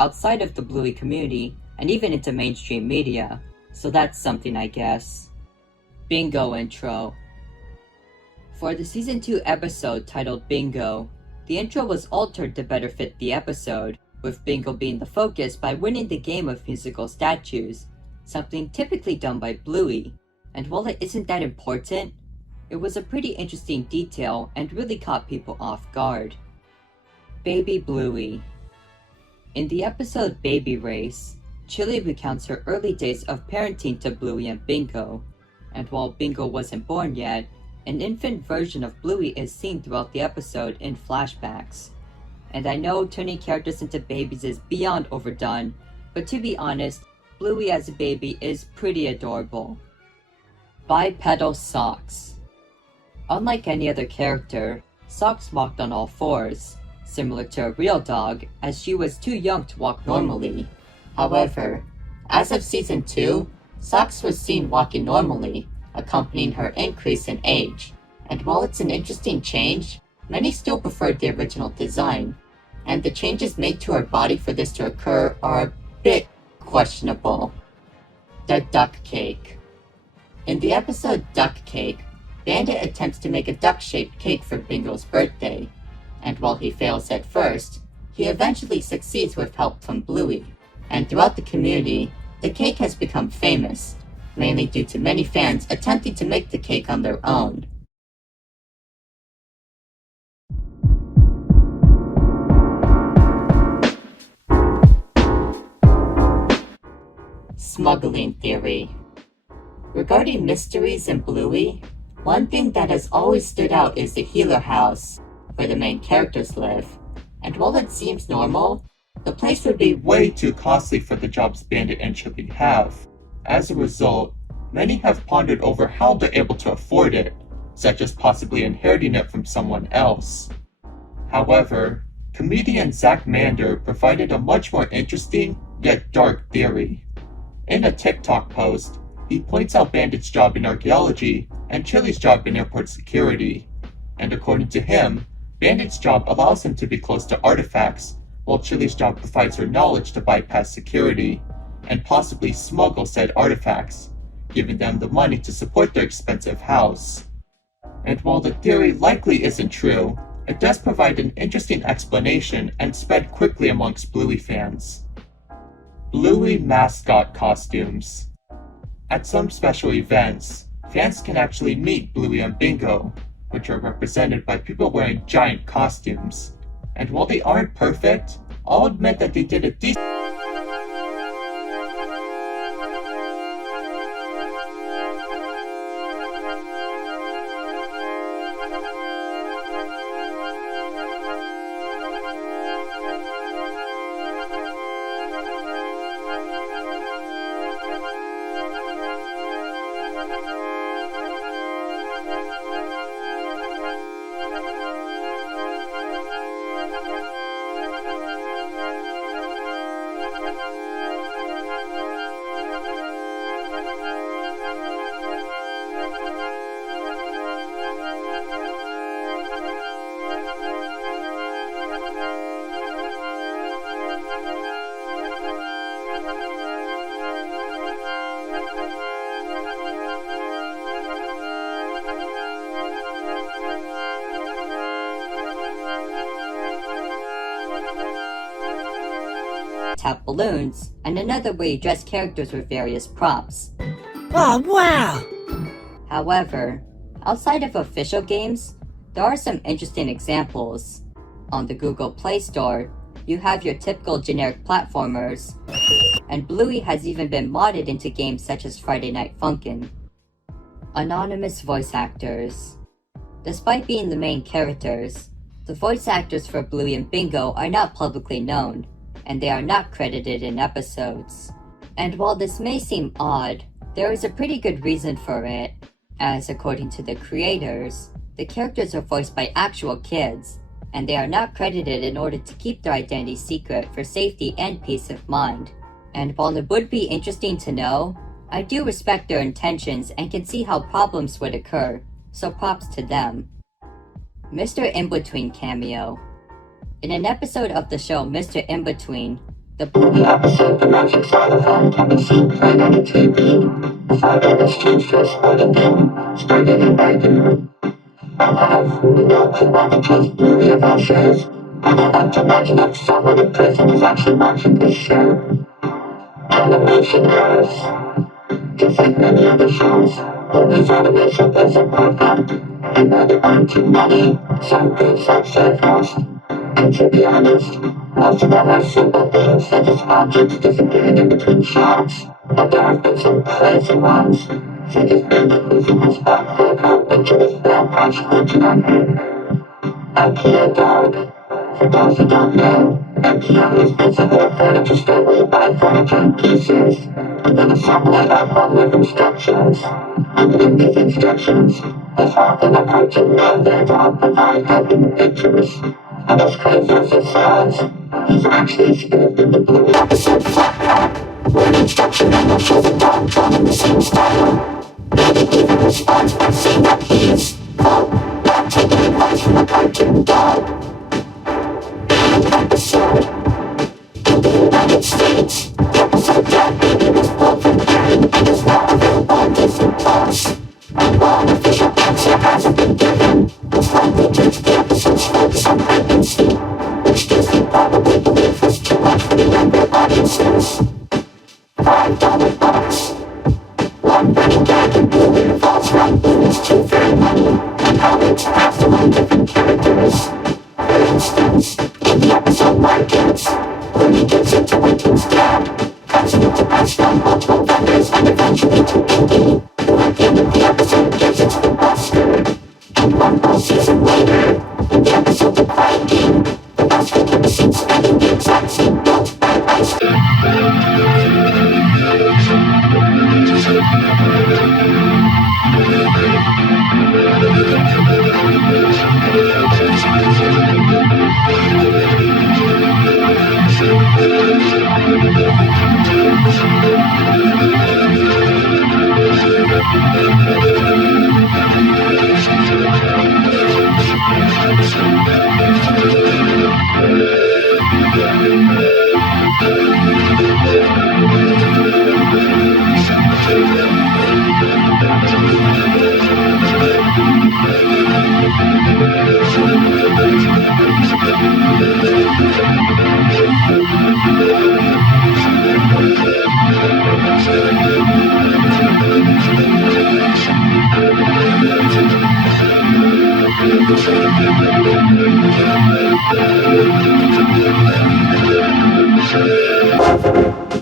outside of the Bluey community and even into mainstream media, so that's something I guess. Bingo intro. For the Season 2 episode titled Bingo, the intro was altered to better fit the episode, with Bingo being the focus by winning the game of musical statues, something typically done by Bluey, and while it isn't that important, it was a pretty interesting detail and really caught people off guard. Baby Bluey. In the episode Baby Race, Chili recounts her early days of parenting to Bluey and Bingo, and while Bingo wasn't born yet, an infant version of Bluey is seen throughout the episode in flashbacks. And I know turning characters into babies is beyond overdone, but to be honest, Bluey as a baby is pretty adorable. Bipedal Socks. Unlike any other character, Socks walked on all fours, similar to a real dog, as she was too young to walk normally. However, as of Season 2, Socks was seen walking normally, accompanying her increase in age, and while it's an interesting change, many still preferred the original design, and the changes made to her body for this to occur are a bit questionable. The Duck Cake. In the episode Duck Cake, Bandit attempts to make a duck-shaped cake for Bingo's birthday, and while he fails at first, he eventually succeeds with help from Bluey, and throughout the community, the cake has become famous, mainly due to many fans attempting to make the cake on their own. Smuggling Theory. Regarding mysteries in Bluey, one thing that has always stood out is the Healer House, where the main characters live, and while it seems normal, the place would be way too costly for the jobs Bandit and Chili have. As a result, many have pondered over how they're able to afford it, such as possibly inheriting it from someone else. However, comedian Zach Mander provided a much more interesting, yet dark theory. In a TikTok post, he points out Bandit's job in archaeology and Chili's job in airport security, and according to him, Bandit's job allows him to be close to artifacts, while Chili's job provides her knowledge to bypass security, and possibly smuggle said artifacts, giving them the money to support their expensive house. And while the theory likely isn't true, it does provide an interesting explanation and spread quickly amongst Bluey fans. Bluey mascot costumes. At some special events, fans can actually meet Bluey and Bingo, which are represented by people wearing giant costumes. And while they aren't perfect, I'll admit that they did a decent tap balloons, and another where you dress characters with various props. Oh, wow! However, outside of official games, there are some interesting examples. On the Google Play Store, you have your typical generic platformers, and Bluey has even been modded into games such as Friday Night Funkin'. Anonymous voice actors. Despite being the main characters, the voice actors for Bluey and Bingo are not publicly known, and they are not credited in episodes. And while this may seem odd, there is a pretty good reason for it, as according to the creators, the characters are voiced by actual kids, and they are not credited in order to keep their identity secret for safety and peace of mind. And while it would be interesting to know, I do respect their intentions and can see how problems would occur, so props to them. Mr. In-Between cameo. In an episode of the show Mr. In-Between, The episode, the magic side effect, can be seen playing on the TV. Before they exchange just for the game, starting in regular. I have no clue about the taste Bluey of our shows, and I like to imagine that someone in person is actually watching this show. Animation errors. Just like many other shows, Bluey's animation isn't perfect, and though there aren't too many, some things have surfaced. And to be honest, most of them are simple things such as objects disappearing in between shots, but there have been some crazy ones, such as Baby losing his back for a coat into this black patch hunting on her. IKEA dog. For those who don't know, IKEA is basically a furniture store where you buy furniture in pieces, and then assemble it at home with instructions. And in these instructions, there's often a cartoon man there to help provide help in the pictures. And as crazy as it sounds, he's actually spoofed in the Bluey episode Flat, where the instruction manual shows a dog drawn in the same style. Maybe even responds by saying that he's, quote, not taking advice from a cartoon dog. Episode. In the United States, the episode Black Baby was pulled from airing and is now available on Disney Plus. And while an official answer hasn't been given, it's likely due to the episode's focus on pregnancy, which Disney probably believed was too much for the younger audiences. $5 bucks. One running gag in Bluey revolves around Bluey's two fairy money and how they interact among different characters. For instance, in the episode Markets, Bluey gives it to Winkle's dad, causing it to pass down multiple vendors and eventually to Indy, who at the end of the episode gives it to the Buster. And one whole season later, in the episode The Quiet Game, the Buster can be seen spending the exact same built by IceBerg.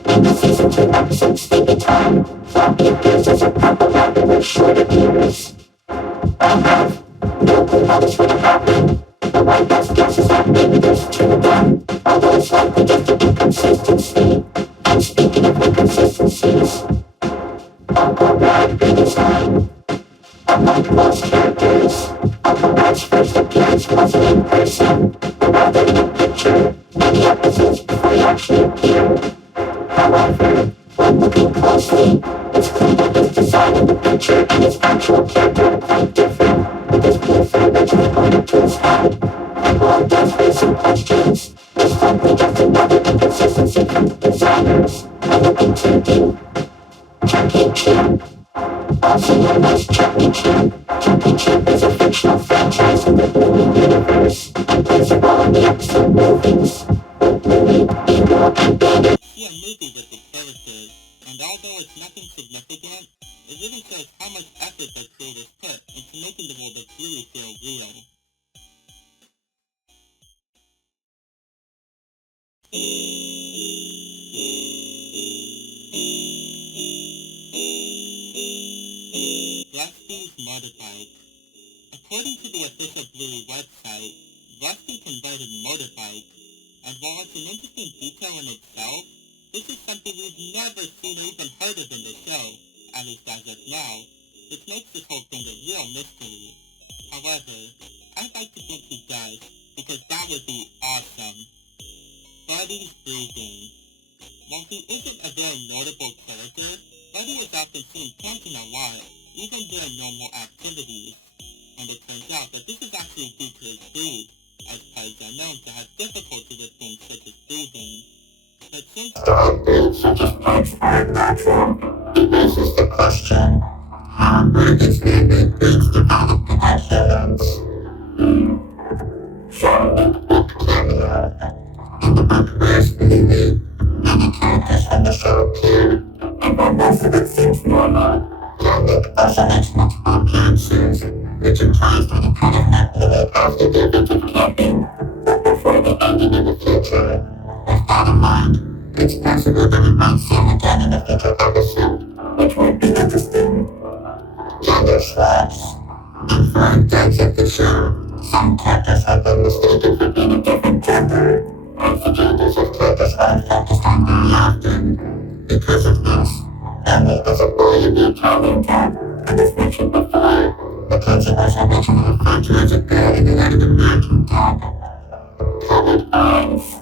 In the season 2 episode Sleepy Time, Floppy appears as a purple rabbit with shorter ears. I have no clue how this would have happened, but my best guess is that maybe there's 2 of them, although it's likely just an inconsistency. And speaking of inconsistencies, Uncle Rad redesign. Unlike most characters, Uncle Rad's first appearance wasn't in person, but rather in a picture, many episodes before he actually appeared. However, when looking closely, it's clear that his design in the picture and his actual character are quite different, with his blue fur ridgely going up to his head. And while it does raise some questions, there's frankly just another inconsistency from the designers. I look into the Chunky Champ. Also known as Chunky Champ, Chunky Champ is a fictional franchise in the Bluey universe and plays a role in the episode movies, with Bluey, Bingo, and Baby. See a movie with the characters, and although it's nothing significant, it really shows how much effort the creators put into making the world of Bluey feel real. Rusty's motorbike. According to the official Bluey website, Rusty can ride a motorbike, and while it's an interesting detail in itself, this is something we've never seen or even heard of in the show, at least as of now, which makes this whole thing a real mystery. However, I'd like to think he does, because that would be awesome. Buddy's breathing. While he isn't a very notable character, Buddy is often seen panting a lot, even during normal activities. And it turns out that this is actually due to his breed, as pets are known to have difficulty with things such as breathing. But since It's such a place are natural. It raises the question, how big is the things developed in our hands? So, it can in the book there's Bluey, many characters from the show appear, and while most of it seems normal, Luig also makes multiple appearances, which implies that he could have met Bluey after the event of camping, but before the ending in the future. With that in mind, it's possible that we might see him again in a future episode, which would be interesting. Gender swaps. In fun parts of the show, some characters have been mistaken for being a different gender, and the genders of characters are focused on very often. Because of this, Emily is a boy in the Italian dub, and as mentioned before, the kids are also originally referred to as a girl in the Latin American dub. Colored eyes.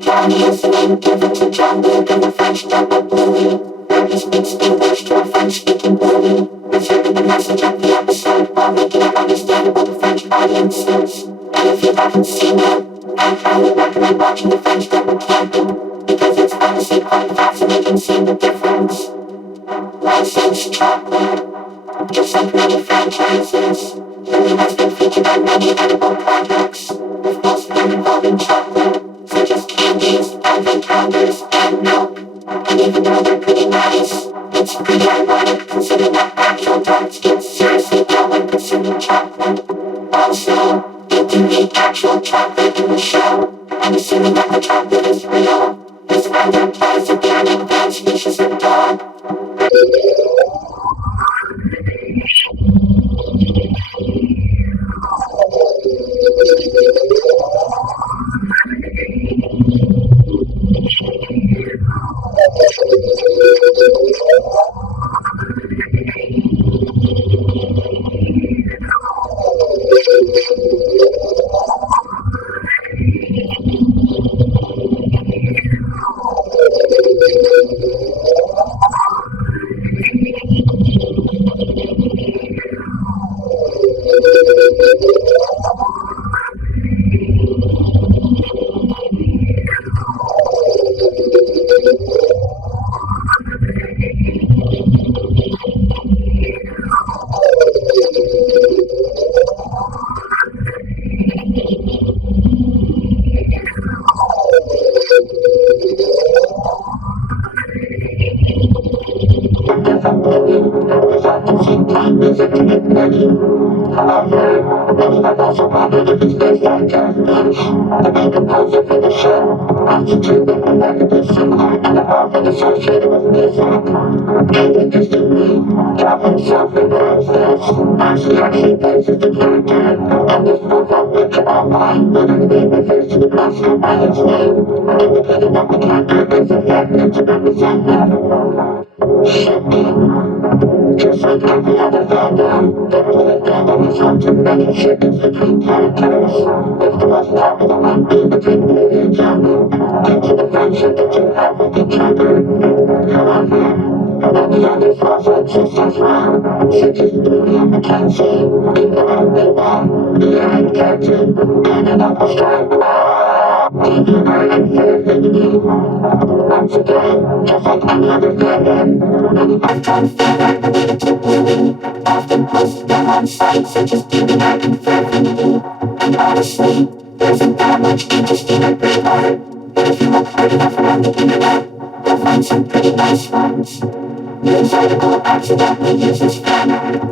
Johnny is the name given to John Luig in the French dub of Bluey, where he speaks English to a French-speaking Bluey, reserving the message of the episode while making it understandable to French audiences. And if you haven't seen it, I highly recommend watching the French dub of Camping, because it's honestly quite fascinating seeing the difference. Licensed chocolate. Just like many franchises, Bluey has been featured on many edible products, with most of them involving chocolate, such as candies, ivory powders, and milk. And even though they're pretty nice, it's pretty ironic considering that actual dark kids seriously don't like consuming chocolate. Also, they do eat actual chocolate in the show, and assuming that the chocolate is real, this either implies that they're an advanced species of dog. Many have also wondered if it's based on characters. The main composer for the show has to do with remarkably similar and are often associated with music. And interestingly, Jeff himself reveals this, as he actually places the character, and this profile picture online literally refers to the master by his name, indicating that the character is affected to represent him. Shipping. Just like every other fandom, the Bluey fandom is home to many shipments between characters, with the most popular one being between Bluey and Johnny, due to the friendship the two have with each other. However, many others also exist as well, such as Bluey and Mackenzie, being the only one, the Aaron character, and an orchestra. Once again, just like any other fan, many lifetimes feel like the way to Bluey. Often post them on sites such as DeviantArt and Fairfield. And honestly, there isn't that much interesting or great art. But if you look hard enough around the internet, you'll find some pretty nice ones. News article accidentally uses fan art.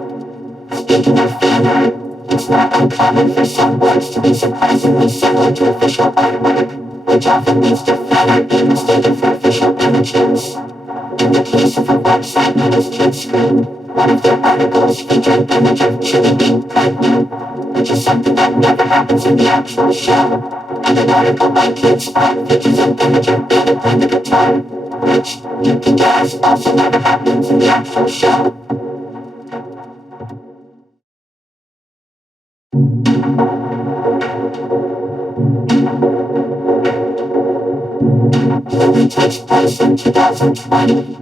Speaking of fan art, it's not uncommon for some works to be surprisingly similar to official artwork, which often leads to fan art being mistaken for official images. In the case of a website known as Kidscreen, one of their articles featured an image of Chili being pregnant, which is something that never happens in the actual show. And an article by KidSpot features an image of Baby playing the guitar, which, you can guess, also never happens in the actual show. Bluey takes place in 2020.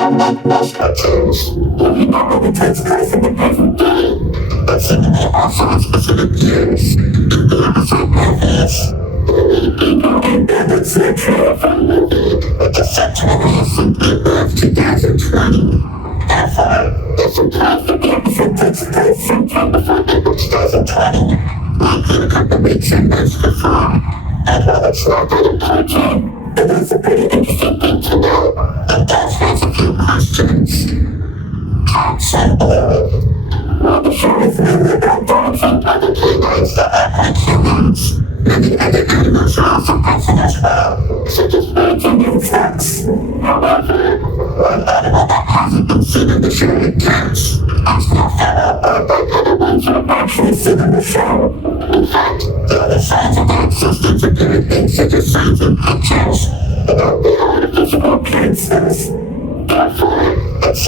Unlike most cartoons, Bluey not only takes place in the present day, but cinema also has specific years. In the episode known as Bluey, Bingo, and Bandit's Central movie, which is set to release in April of 2020. Therefore, the fantastic episode takes place sometime before April 2020, likely a couple weeks or months before. And while it's not that important, it is a pretty interesting thing to know, and does raise a few questions. So, while the show is mainly about dogs and other canines that act like humans, many other animals are also present as well, such as birds and insects. However, one animal that hasn't been seen in the show yet counts, as no fellow or bipedal ones are actually seen in the show. In fact, the other signs of the existence of living things such as signs and pictures, but only artificial appearances. Therefore, it's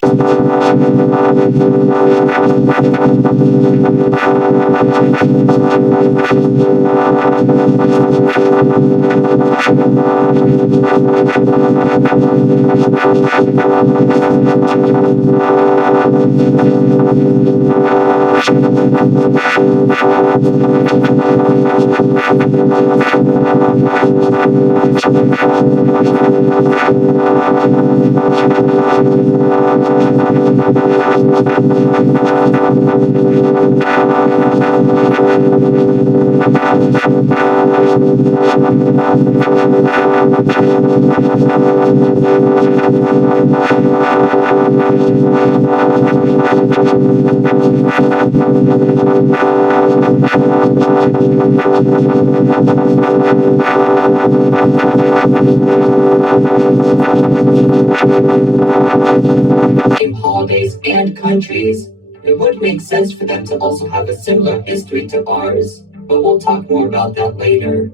holidays and countries, it would make sense for them to also have a similar history to ours, but we'll talk more about that later.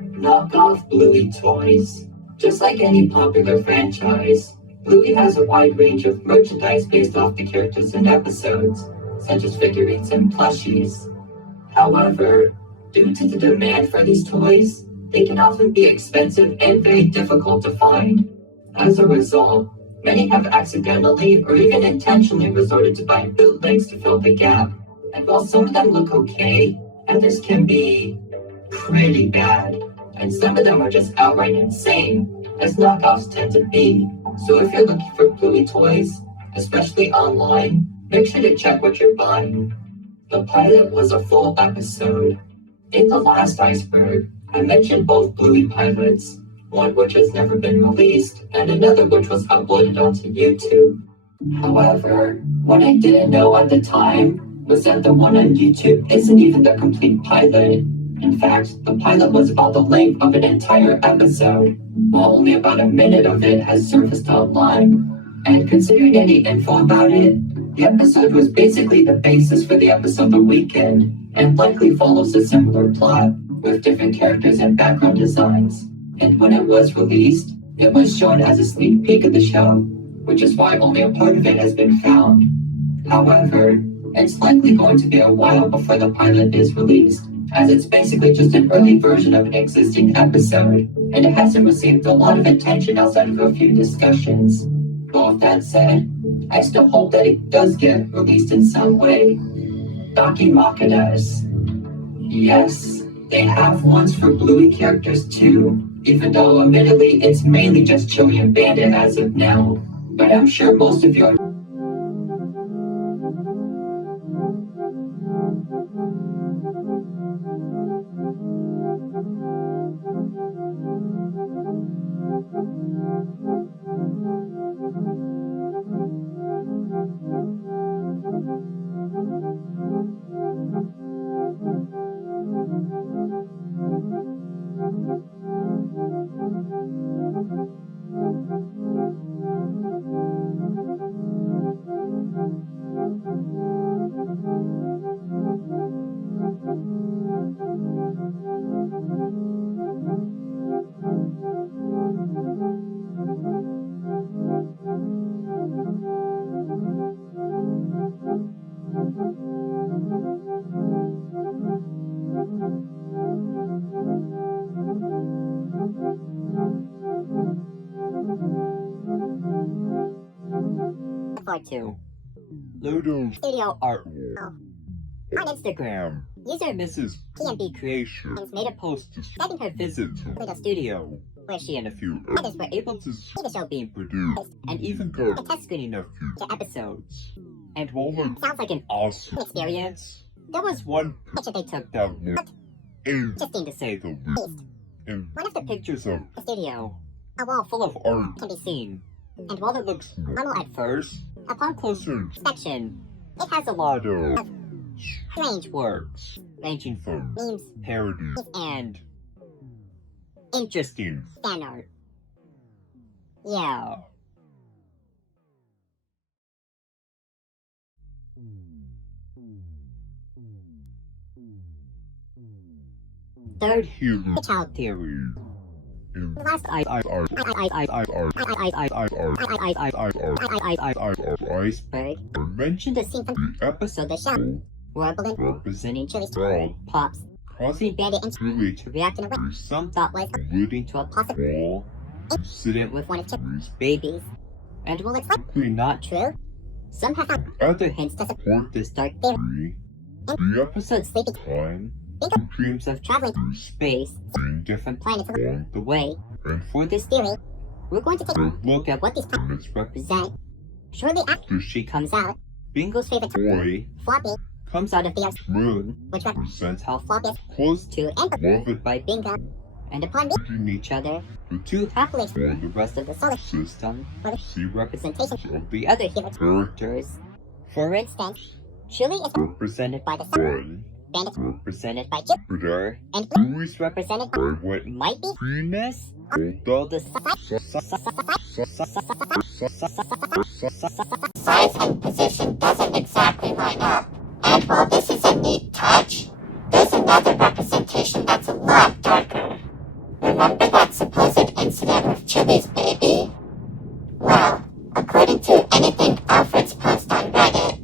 Knockoff Bluey toys. Just like any popular franchise, Bluey has a wide range of merchandise based off the characters and episodes, such as figurines and plushies. However, due to the demand for these toys, they can often be expensive and very difficult to find. As a result, many have accidentally or even intentionally resorted to buying bootlegs to fill the gap. And while some of them look okay, others can be pretty bad. And some of them are just outright insane, as knockoffs tend to be. So if you're looking for Bluey toys, especially online, make sure to check what you're buying. The pilot was a full episode. In the last IceBerg, I mentioned both Bluey pilots, one which has never been released, and another which was uploaded onto YouTube. However, what I didn't know at the time was that the one on YouTube isn't even the complete pilot. In fact, the pilot was about the length of an entire episode, while only about a minute of it has surfaced online. And considering any info about it, the episode was basically the basis for the episode The Weekend, and likely follows a similar plot, with different characters and background designs. And when it was released, it was shown as a sneak peek of the show, which is why only a part of it has been found. However, it's likely going to be a while before the pilot is released, as it's basically just an early version of an existing episode, and it hasn't received a lot of attention outside of a few discussions. But with that said, I still hope that it does get released in some way. Dakimakades. Yes, They have ones for Bluey characters too, even though admittedly it's mainly just Chili and Bandit as of now, but I'm sure most of you are to Logoduel Studio Artwork on Instagram. User Mrs. PNB Creations made a post describing her visit to the studio, where she and a few others were able to see the show being produced and even go to test screening of future episodes. And while it sounds like an awesome experience, there was one picture they took that looked interesting to say the least. In one of the pictures of the studio, a wall full of art can be seen, and while it looks normal at first, upon closer inspection, it has a lot of strange works, ranging from memes, parodies, and interesting fan art. Yeah. Third human child theory. Last IceBerg mentioned a scene from the episode The Show, where Bluey representing Chili's dog pops, causing Bandit and Bluey to react in a way some thought was alluding to a possible incident with one of Chili's babies. And while it's likely not true, some have found other hints to support this dark theory. In the episode Sleepy Time, Cinco dreams of traveling through space, seeing different planets along the way. And for this theory, we're going to take a look at what these planets represent. Shortly after she comes out, Bingo's favorite toy, Floppy, comes out of the Earth's moon, which represents how Floppy is close to and beloved by Bingo. And upon meeting each other, the two happily explore the rest of the solar system, where we see representations of the other hero characters. For instance, Chili is represented by the sun, Bandit's represented by Jupiter, and Bluey is represented by what might be Venus, although the Size and position doesn't exactly line up. And while this is a neat touch, there's another representation that's a lot darker. Remember that supposed incident with Chili's baby? Well, according to anything Alfred's post on Reddit,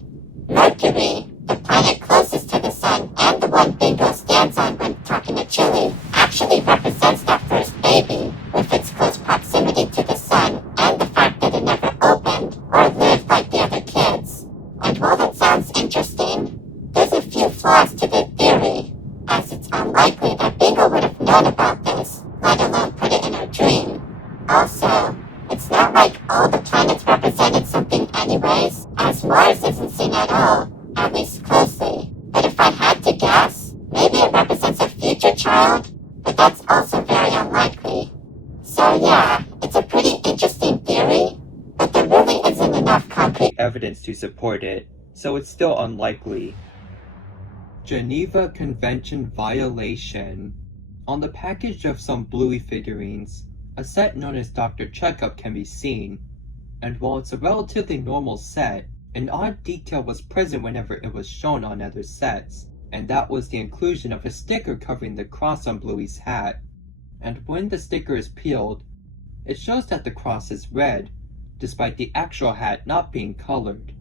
Mercury, the planet closest to the sun and the one Bingo stands on when talking to Chili, actually represents that first baby, with its close proximity to the sun and the fact that it never opened or lived like the other kids. And while that sounds interesting, there's a few flaws to the theory, as it's unlikely that Bingo would have known about this, let alone put it in her dream. Also, it's not like all the planets represented something anyways, as Mars isn't seen at all, at least closely. But if I had to guess, maybe it represents a future child, but that's also very unlikely. So yeah, it's a pretty interesting theory, but there really isn't enough concrete evidence to support it, so it's still unlikely. Geneva Convention violation. On the package of some Bluey figurines, a set known as Dr. Checkup can be seen, and while it's a relatively normal set, an odd detail was present whenever it was shown on other sets, and that was the inclusion of a sticker covering the cross on Bluey's hat. And when the sticker is peeled, it shows that the cross is red, despite the actual hat not being colored.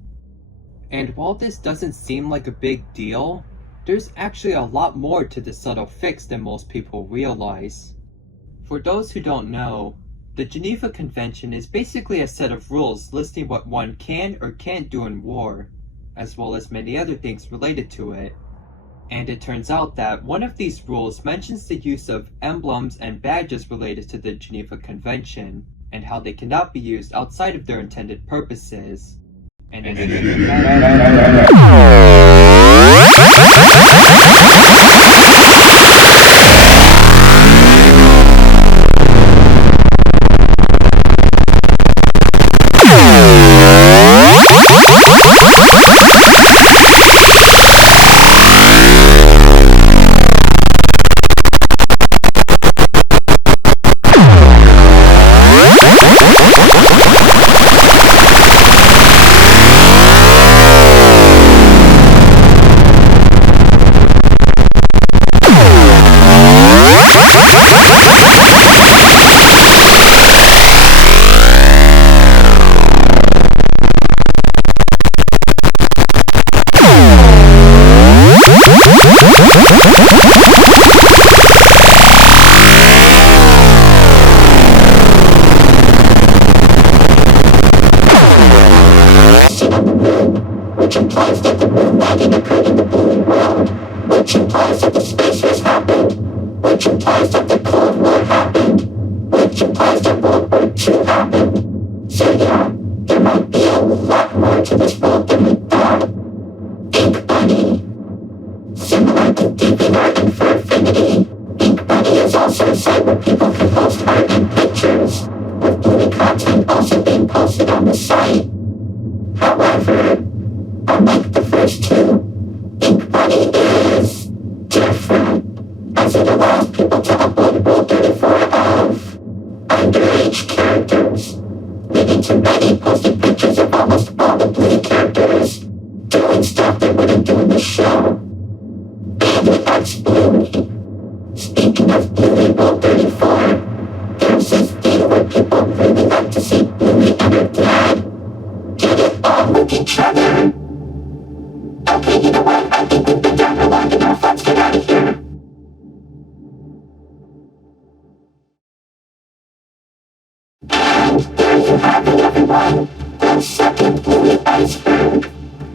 And while this doesn't seem like a big deal, there's actually a lot more to this subtle fix than most people realize. For those who don't know, the Geneva Convention is basically a set of rules listing what one can or can't do in war, as well as many other things related to it. And it turns out that one of these rules mentions the use of emblems and badges related to the Geneva Convention, and how they cannot be used outside of their intended purposes. And as which implies that the moon landing occurred in the Bluey world, which implies that the spaceships happened, which implies that the Cold War happened, which implies that World War II happened. So yeah, there might be a lot more to this world than we thought. Ink Bunny. Similar to DeviantArt and for Affinity, Ink Bunny is also a site where people can post art and pictures, with Bluey content also being posted on the site. However, unlike the first two, Ink Bunny is different, as it allows people to upload wallpaper of underage characters, leading to many posting pictures of almost all the Bluey characters doing stuff they wouldn't do in the show. And that's Bluey. Speaking of Bluey World 34, there's this thing where people really like to see Bluey and her dad get it on with each other. Okay, you know what? I think we've been down for long enough. Let's get out of here. And there you have it, everyone. The second Bluey IceBerg.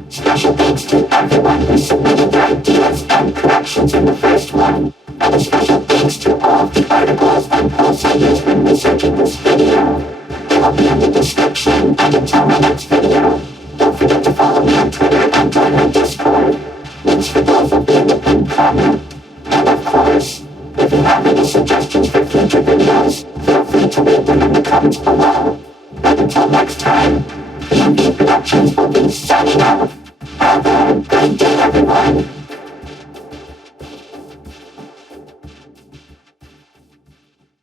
Special thanks to everyone who submitted their ideas and corrections in the first one. And a special thanks to all of the articles and posts I used when researching this video. They will be in the description, and until my next video, don't forget to follow me on Twitter and join my Discord. Links for those will be in the pinned comment. And of course, if you have any suggestions for future videos, feel free to leave them in the comments below. But until next time, PMV Productions will be signing off. Have a good day, everyone.